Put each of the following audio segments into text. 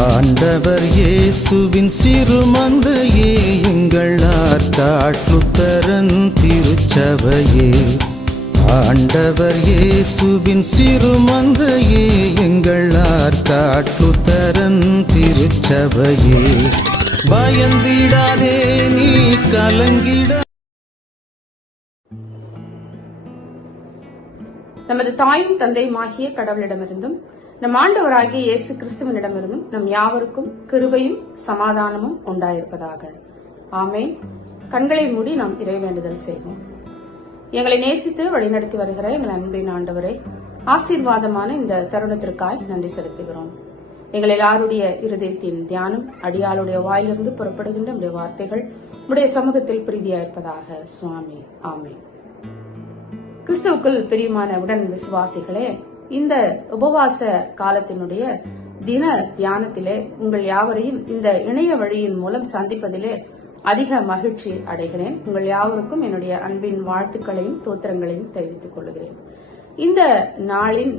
ஆண்டவர் இயேசுவின் சிறுமந்தையே எங்கள் ஆற்காட்டுத்தரன் திருச்சபையே. ஆண்டவர் இயேசுவின் சிறுமந்தையே எங்கள் ஆற்காட்டுத்தரன் திருச்சபையே. பயந்திடாதே நீ கலங்கிட. நமது தாயும் தந்தையுமாகிய கடவுளிடமிருந்தும் நம் ஆண்டவராகிய இயேசு கிறிஸ்துவனிடமிருந்தும் நம் யாவருக்கும் கிருபையும் சமாதானமும் உண்டாயிருப்பதாக. ஆமேன். கண்களை மூடி நாம் இறைவேண்டுதல் செய்வோம். எங்களை நேசித்து வழிநடத்தி வருகிற எங்கள் அன்பின் ஆண்டவரை, ஆசீர்வாதமான இந்த தருணத்திற்காய் நன்றி செலுத்துகிறோம். எங்கள் எல்லாருடைய இருதயத்தின் தியானம், அடியாளுடைய வாயிலிருந்து புறப்படுகின்ற நம்முடைய வார்த்தைகள் உடைய சமூகத்தில் பிரீதியாயிருப்பதாக. சுவாமி. ஆமேன். கிறிஸ்துவுக்குள் பிரியமான உடன் விசுவாசிகளே, இந்த உபவாச காலத்தினுடைய தின தியானத்திலே உங்கள் யாவரையும் இந்த இணைய வழியின் மூலம் சந்திப்பதிலே அதிக மகிழ்ச்சி அடைகிறேன். உங்கள் யாவருக்கும் என்னுடைய அன்பின் வாழ்த்துக்களையும் தோத்திரங்களையும் தெரிவித்துக் கொள்கிறேன். இந்த நாளின்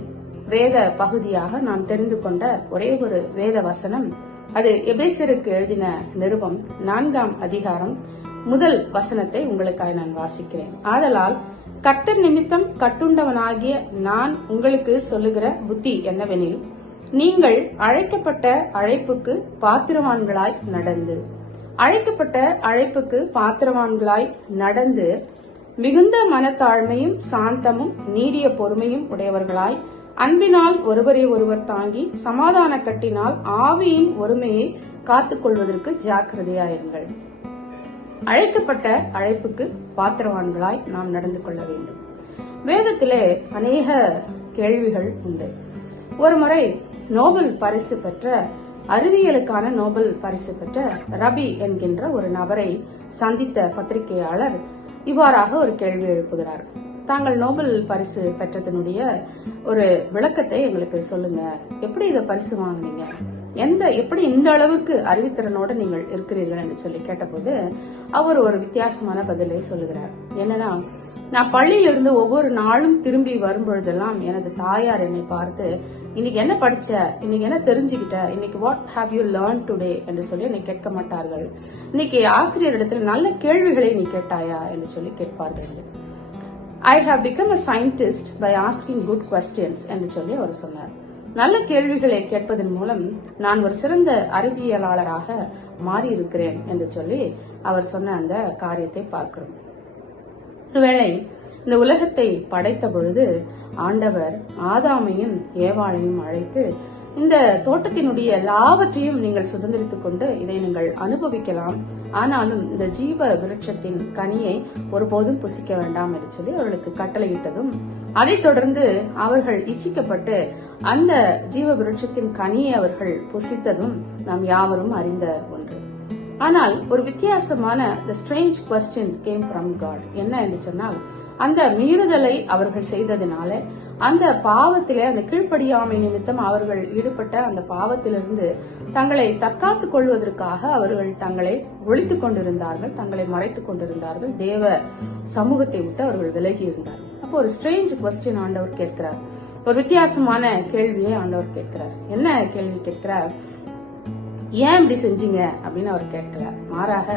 வேத பகுதியாக நான் தெரிந்து கொண்ட ஒரே ஒரு வேத வசனம், அது எபேசியருக்கு எழுதின நிருபம் 4ஆம் அதிகாரம் 1 வசனத்தை உங்களுக்காக நான் வாசிக்கிறேன். ஆதலால் கர்த்தர் நிமித்தம் கட்டுண்டவனாகிய நான் உங்களுக்கு சொல்லுகிற புத்தி என்னவெனில், நீங்கள் அழைக்கப்பட்ட அழைப்புக்கு பாத்திரவான்களாய் நடந்து மிகுந்த மனத்தாழ்மையும் சாந்தமும் நீடிய பொறுமையும் உடையவர்களாய், அன்பினால் ஒருவரை ஒருவர் தாங்கி சமாதான கட்டினால் ஆவியின் ஒருமையை காத்துக் கொள்வதற்கு ஜாக்கிரதையாயிருங்கள். அழைக்கப்பட்ட அழைப்புக்கு பாத்திரவான்களாய் நாம் நடந்து கொள்ள வேண்டும். வேதத்திலே அநேக கேள்விகள் உண்டு. ஒருமுறை நோபல் பரிசு பெற்ற, அறிவியலுக்கான நோபல் பரிசு பெற்ற ரபி என்கின்ற ஒரு நபரை சந்தித்த பத்திரிகையாளர் இவ்வாறாக ஒரு கேள்வி எழுப்புகிறார். தாங்கள் நோபல் பரிசு பெற்றதனுடைய ஒரு விளக்கத்தை எங்களுக்கு சொல்லுங்க. எப்படி இதை பரிசு வாங்கினீங்க? எப்படி இந்த அளவுக்கு அறிவுத்திறனோட நீங்கள் இருக்கிறீர்கள் என்று சொல்லி கேட்டபோது அவர் ஒரு வித்தியாசமான பதிலை சொல்லுகிறார். என்னன்னா, நான் பள்ளியிலிருந்து ஒவ்வொரு நாளும் திரும்பி வரும்பொழுதெல்லாம் எனது தாயார் என்னை பார்த்து, இன்னைக்கு என்ன படிச்ச, இன்னைக்கு என்ன தெரிஞ்சுக்கிட்ட, இன்னைக்கு what have you learn today என்று சொல்லி என்னை கேட்க மாட்டார்கள். இன்னைக்கு ஆசிரியரிடத்துல நல்ல கேள்விகளை நீ கேட்டாயா என்று சொல்லி கேட்பார்கள். I have become a scientist by asking good questions என்று சொல்லி அவர் சொன்னார். நல்ல கேள்விகளை கேட்பதன் மூலம் நான் ஒரு சிறந்த அறிவியலாளராக மாறி இருக்கிறேன் என்று சொல்லி அவர் சொன்ன அந்த காரியத்தை பார்க்கிறோம். ஒருவேளை இந்த உலகத்தை படைத்த பொழுது ஆண்டவர் ஆதாமையும் ஏவாளையும் அழைத்து, இந்த தோட்டத்தினுடைய எல்லாவற்றையும் நீங்கள் சுதந்திரித்துக் கொண்டு இதை நீங்கள் அனுபவிக்கலாம், ஆனாலும் இந்த ஜீவ விருட்சத்தின் கனியை ஒருபோதும் புசிக்க வேண்டாம் என்று சொல்லி அவர்களுக்கு கட்டளையிட்டதும், அதைத் தொடர்ந்து அவர்கள் இச்சிக்கப்பட்டு அந்த ஜீவ விருட்சத்தின் கனியை அவர்கள் புசித்ததும் நாம் யாவரும் அறிந்த ஒன்று. ஆனால் ஒரு வித்தியாசமான the strange question came from God. என்ன என்று சொன்னால், அந்த மீறுதலை அவர்கள் செய்ததினால, அந்த பாவத்திலே, அந்த கீழ்ப்படியாமை நிமித்தம் அவர்கள் ஈடுபட்ட அந்த பாவத்திலிருந்து தங்களை தற்காத்துக் கொள்வதற்காக அவர்கள் தங்களை ஒழித்துக் கொண்டிருந்தார்கள், தங்களை மறைத்துக் கொண்டிருந்தார்கள். தேவ சமூகத்தை விட்டு அவர்கள் விலகி இருந்தார்கள். அப்போ ஒரு ஸ்ட்ரேஞ்ச் கொஸ்டின் ஆண்டவர் கேட்கிறார். ஒரு வித்தியாசமான கேள்வியை ஆண்டவர் கேட்கிறார். என்ன கேள்வி கேட்கிறார்? ஏன் இப்படி செஞ்சீங்க அப்படின்னு அவர் கேட்கிறார். மாறாக,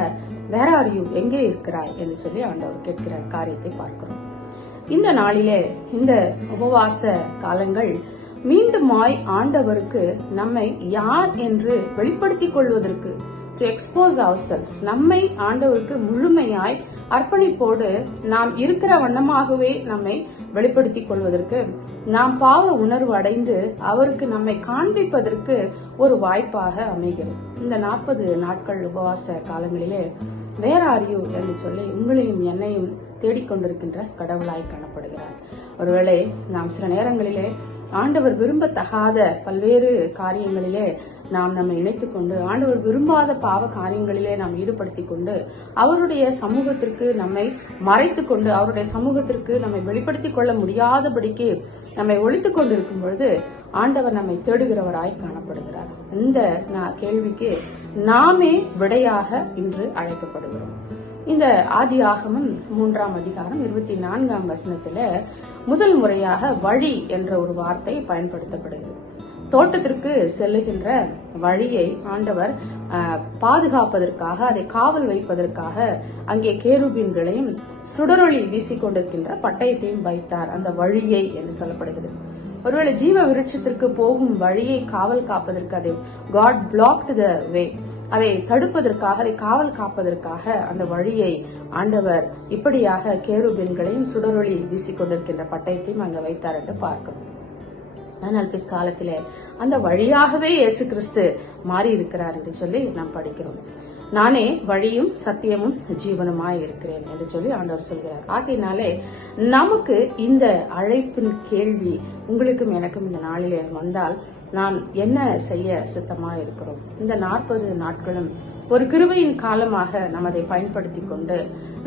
வேற ஆர் யூ, எங்கே இருக்கிறாய் என்று சொல்லி ஆண்டவர் கேட்கிற காரியத்தை பார்க்கிறோம். இந்த நாளிலே, இந்த உபவாச காலங்கள் மீண்டுமாய் ஆண்டவருக்கு நம்மை யார் என்று வெளிப்படுத்திக் கொள்வதற்கு, டு எக்ஸ்போஸ் ourselves, நம்மை ஆண்டவருக்கு முழுமையாய் அர்ப்பணிப்போடு நாம் இருக்கிற வண்ணமாகவே நம்மை வெளிப்படுத்திக் கொள்வதற்கு, நாம் பாவ உணர்வு அடைந்து அவருக்கு நம்மை காண்பிப்பதற்கு ஒரு வாய்ப்பாக அமைகிறது. இந்த 40 நாட்கள் உபவாச காலங்களிலே வேற ஆர் யூ என்று சொல்லி உங்களையும் என்னையும் தேடிக்கொண்டிருக்கின்ற கடவுளாய் காணப்படுகிறார். ஒருவேளை நாம் சில நேரங்களிலே ஆண்டவர் விரும்பத்தகாத பல்வேறு காரியங்களிலே நாம் நம்மை இணைத்துக் கொண்டு, ஆண்டவர் விரும்பாத பாவ காரியங்களிலே நாம் ஈடுபடுத்திக் கொண்டு, அவருடைய சமூகத்திற்கு நம்மை மறைத்துக் கொண்டு, அவருடைய சமூகத்திற்கு நம்மை வெளிப்படுத்திக் கொள்ள முடியாதபடிக்கு நம்மை ஒழித்துக் கொண்டிருக்கும் பொழுது ஆண்டவர் நம்மை தேடுகிறவராய் காணப்படுகிறார். இந்த கேள்விக்கு நாமே விடையாக இன்று அழைக்கப்படுகிறோம். இந்த ஆதியாகமம் 3ஆம் அதிகாரம் 24ஆம் வசனத்துல முதல் முறையாக வழி என்ற ஒரு வார்த்தை பயன்படுத்தப்படுகிறது. தோட்டத்திற்கு செல்லுகின்ற வழியை ஆண்டவர் பாதுகாப்பதற்காக, அதை காவல் வைப்பதற்காக அங்கே கேருபீன்களையும் சுடரொளி வீசிக்கொண்டிருக்கின்ற பட்டயத்தையும் வைத்தார், அந்த வழியை என்று சொல்லப்படுகிறது. ஒருவேளை ஜீவ விருட்சத்திற்கு போகும் வழியை காவல் காப்பதற்கு அதை God blocked the way, அதை தடுப்பதற்காக, அதை காவல் காப்பதற்காக அந்த வழியை ஆண்டவர் இப்படியாக கேருபீன்களையும் சுடரொளி வீசிக்கொண்டிருக்கின்ற பட்டயத்தையும் அங்க வைத்தார் என்று பார்க்கிறோம். ஆனால் பிற்காலத்திலே அந்த வழியாகவே இயேசு கிறிஸ்து மாறி இருக்கிறார் என்று சொல்லி நாம் படிக்கிறோம். நானே வழியும் சத்தியமும் ஜீவனுமாய் இருக்கிறேன் என்று சொல்லி ஆண்டவர் சொல்கிறார். ஆகையினாலே நமக்கு இந்த அழைப்பின் கேள்வி உங்களுக்கும் எனக்கும் இந்த நாளிலே வந்தால் நாம் என்ன செய்ய சித்தமாக இருக்கிறோம்? இந்த 40 நாட்களும் ஒரு கிருபையின் காலமாக நாம் அதை பயன்படுத்தி கொண்டு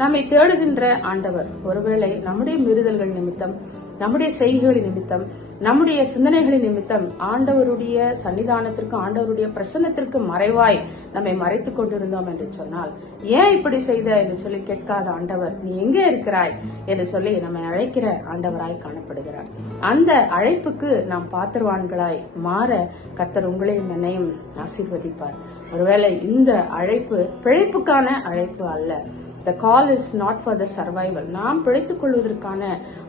நம்மை தேடுகின்ற ஆண்டவர் ஒருவேளை நம்முடைய மீறுதல்கள் நிமித்தம், நம்முடைய செய்கைகளின் நிமித்தம், நம்முடைய சிந்தனைகளின் நிமித்தம் ஆண்டவருடைய சன்னிதானத்திற்கு, ஆண்டவருடைய பிரசன்னத்திற்கு மறைவாய் நம்மை மறைத்துக் கொண்டிருந்தோம் என்று சொன்னால், ஏன் இப்படி செய்த என்று சொல்லி கேட்காத ஆண்டவர் நீ எங்கே இருக்கிறாய் என்று சொல்லி நம்மை அழைக்கிற ஆண்டவராய் காணப்படுகிறார். அந்த அழைப்புக்கு நாம் பாத்திரவான்களாய் மாற கர்த்தர் உங்களையும் என்னையும் ஆசீர்வதிப்பார். ஒருவேளை இந்த அழைப்பு பிழைப்புக்கான அழைப்பு அல்ல. The call is not for the survival. நாம் பிழைத்துக் கொள்வதற்கான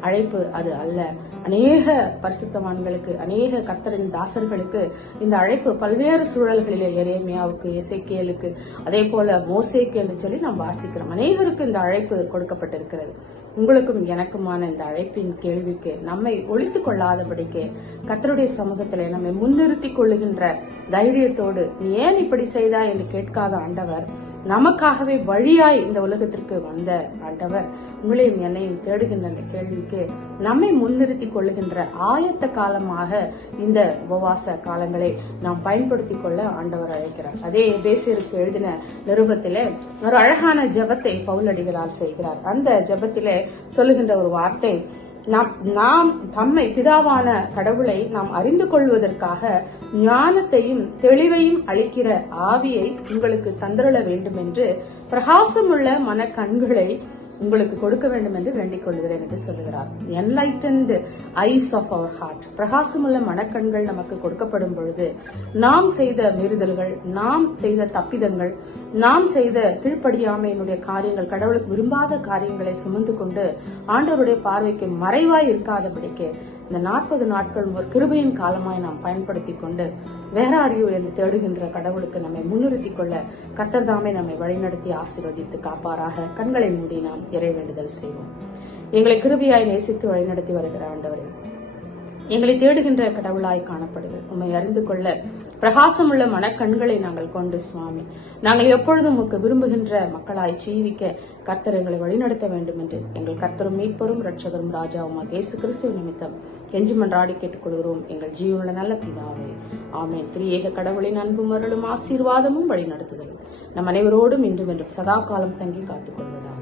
அழைப்பு அது அல்ல. அநேக பரிசுத்தவான்களுக்கு, அநேக கர்த்தரின் தாசர்களுக்கு இந்த அழைப்பு பல்வேறு சூழல்களிலே, எரேமியாவுக்கு, எசேக்கியேலுக்கு, அதே போல மோசேக்கு என்று சொல்லி நாம் வாசிக்கிறோம். அநேகருக்கு இந்த அழைப்பு கொடுக்கப்பட்டிருக்கிறது. உங்களுக்கும் எனக்குமான இந்த அழைப்பின் கேள்விக்கு நம்மை ஒழித்துக் கொள்ளாதபடிக்கு கர்த்தருடைய சமூகத்திலே நம்மை முன்னிறுத்திக் கொள்ளுகின்ற தைரியத்தோடு நீ ஏன் இப்படி செய்தா என்று கேட்காத ஆண்டவர், நமக்காகவே வழியாய் இந்த உலகத்திற்கு வந்த ஆண்டவர் உங்களையும் என்னையும் தேடுகின்ற அந்த கேள்விக்கு நம்மை முன்னிறுத்திக் கொள்ளுகின்ற ஆயத்த காலமாக இந்த உபவாச காலங்களை நாம் பயன்படுத்திக் கொள்ள ஆண்டவர் அழைக்கிறார். அதே எபேசியருக்கு எழுதின நிருபத்திலே ஒரு அழகான ஜெபத்தை பவுலடிகளால் செய்கிறார். அந்த ஜெபத்திலே சொல்லுகின்ற ஒரு வார்த்தை, நாம் தம்மை பிதாவான கடவுளை நாம் அறிந்து கொள்வதற்காக ஞானத்தையும் தெளிவையும் அளிக்கிற ஆவியை உங்களுக்கு தந்தருள வேண்டும் என்று பிரகாசமுள்ள மன கண்களை உங்களுக்கு கொடுக்க வேண்டும் என்று வேண்டிக் கொள்கிறேன் என்று சொல்லுகிறார். Enlightened eyes of our heart, பிரகாசமுள்ள மனக்கண்கள் நமக்கு கொடுக்கப்படும் பொழுது நாம் செய்த மீறுதல்கள், நாம் செய்த தப்பிதங்கள், நாம் செய்த கீழ்ப்படியாமையினுடைய காரியங்கள், கடவுளுக்கு விரும்பாத காரியங்களை சுமந்து கொண்டு ஆண்டவருடைய பார்வைக்கு மறைவாய் இருக்காதபடிக்கு இந்த 40 நாட்கள் ஒரு கிருபையின் காலமாய் நாம் பயன்படுத்தி கொண்டு வேற அறிவு என்று தேடுகின்ற கடவுளுக்கு நம்மை முன்னிறுத்திக் கொள்ள கர்த்தர் தாமே நம்மை வழிநடத்தி ஆசீர்வதித்து காப்பாராக. கண்களை மூடி நாம் இறை வேண்டுதல் செய்வோம். எங்களை கிருபையாய் நேசித்து வழிநடத்தி வருகிற ஆண்டவரே, எங்களை தேடுகின்ற கடவுளாய் காணப்படுகிறது. உம்மை அறிந்து கொள்ள பிரகாசமுள்ள மனக்கண்களை நாங்கள் கொண்டு சுவாமி, நாங்கள் எப்பொழுதும் உமக்கு விரும்புகின்ற மக்களாய் ஜீவிக்க கர்த்தர் எங்களை வழிநடத்த வேண்டும் என்று எங்கள் கர்த்தரும் மீட்பரும் இரட்சகரும் ராஜாவுமாக இயேசு கிறிஸ்துவ நிமித்தம் கெஞ்சி மன்றாடி கேட்டுக்கொள்கிறோம் எங்கள் ஜீவனுள்ள நல்ல பிதாவே, ஆமென். திரியேக கடவுளின் அன்பும் அருளும் ஆசீர்வாதமும் வழிநடத்துதலும் நம் அனைவரோடும் இன்றும் என்றும் சதா காலம் தங்கி காத்துக் கொள்வதாக.